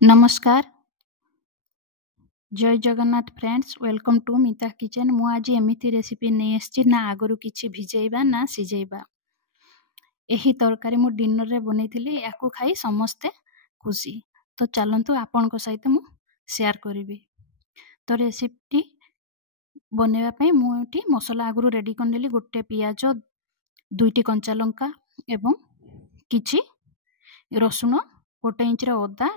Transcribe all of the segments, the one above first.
नमस्कार जय Jagannath friends welcome to मिता किचन। मु आज एमिति रेसिपी नहीं आसी ना आगु किछि भिजेइबा ना सिझेइबा। एही तरकारी मु डिनर रे बनैथिली, याकू खाई समस्ते खुशी। तो चलंतु आपनको सहित मु शेयर करिवि। तो रेसिपी बनेवा पई मु एठी मसला आगु रेडी करनेली। गोटे पियाज, दुईटी कंचा लंका एवं किछि रसुण, गोटे इंच अदा,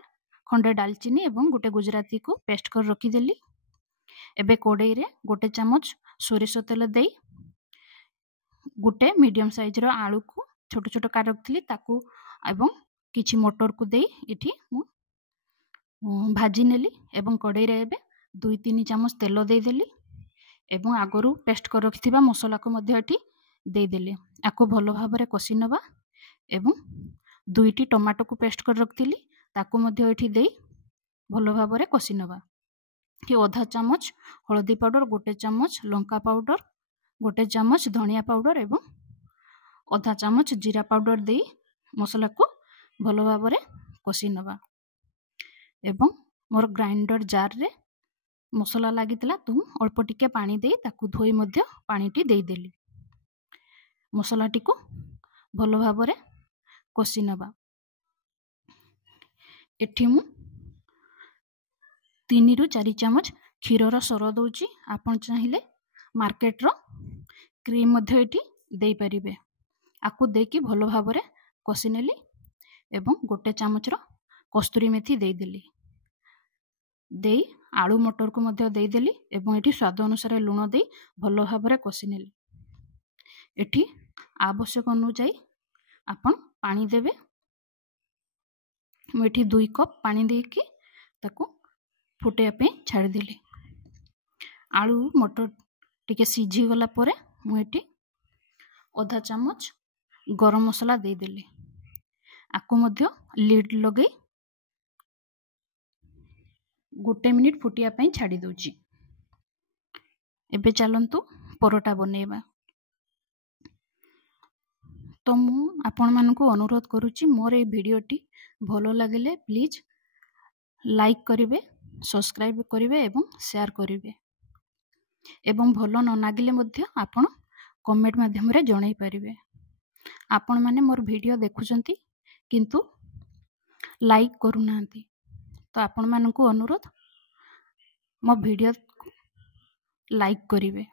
खंडे डालचीनी एवं गोटे गुजराती को पेस्ट कर रखीदेली। एबे कड़ाई रे गोटे चामच सोरिष तेल दे गोटे मीडियम साइज रो आलू को छोट छोट काट रखी ताकू एवं किछि मटर को दे इठी मु भाजी नेली। एवं कड़ाई रे एबे 2-3 चामच तेल दे देली एवं आगरू पेस्ट कर रखिथिबा मसला को मध्य एठी दे देली। आको भलो भाबरे कसी नबा एवं 2टी टमाटो को पेस्ट कर रखिथिली ताकू मध्य एठी दे भलो भाबरे कसी नबा। कि आधा चामच हळदी पाउडर, गोटे चामच लंका पाउडर, गोटे चामच धनिया पाउडर एवं आधा चामच जीरा पाउडर दे मसला को भलो भाबरे कसी नबा। एवं मोर ग्राइंडर जार रे मसला लागितला तो अल्प टिके पानी दे ताकू धोई मध्य पानीटी दे देली। मसलाटी को भलो भाबरे कसी नबा। एठी मु 3-4 चामच क्षीरर सर दौची। आपण चाहिए मार्केट रो क्रीम मध्य एठी दे परिबे। आकु देकी भलो भाबरे कसी नेली एवं गोटे चामच रो कस्तूरी मेथी दे देली। दे आलू मटर को मध्य दे देली एवं एठी स्वाद अनुसार लूण दे भलो भाबरे कसी नेली। एठी आवश्यक अनुसार आपण पानी देबे। मु एठी 2 कप पानी देकी ताकू फुटे पे छाड़ी देली। आलू मटर टिके सीझी गला परे मु एठी आधा चामच गरम मसला दे देली। आकु मध्य लिड लगे 1 मिनिट फुटिया पे छाड़ी दोची। एबे चलंतु परोटा बनेबा। तो मु आपण मानकु अनुरोध करूची मोर ए वीडियोटी भलो लागले प्लीज लाइक करिवे, सब्सक्राइब करिवे एवं शेयर करिवे। एवं भलो न नागिले मध्य आपण कमेंट माध्यम रे जणाई परिवे। आपण माने मोर वीडियो देखुचंती किंतु लाइक करू नांती। तो आपण मानकु अनुरोध मो वीडियो लाइक करिवे।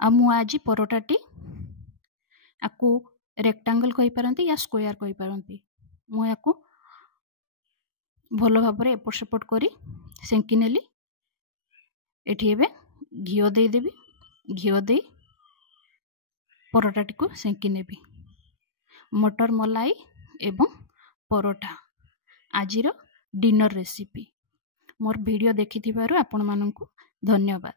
आ मु आज परोटाटी आकु रेक्टेंगल कहि पारंती या स्क्वायर कहि पारंती। मु याकु भलो भाबरे एपट सेपट करी सेंकी नेली। एठी एबे घिओ दे देबी। घिओ दे परोटाटी को सेंकी नेबी। मटर मलाई एवं परोटा आजिर डिनर रेसिपी। मोर वीडियो देखिथिबारु आपण मानकु धन्यवाद।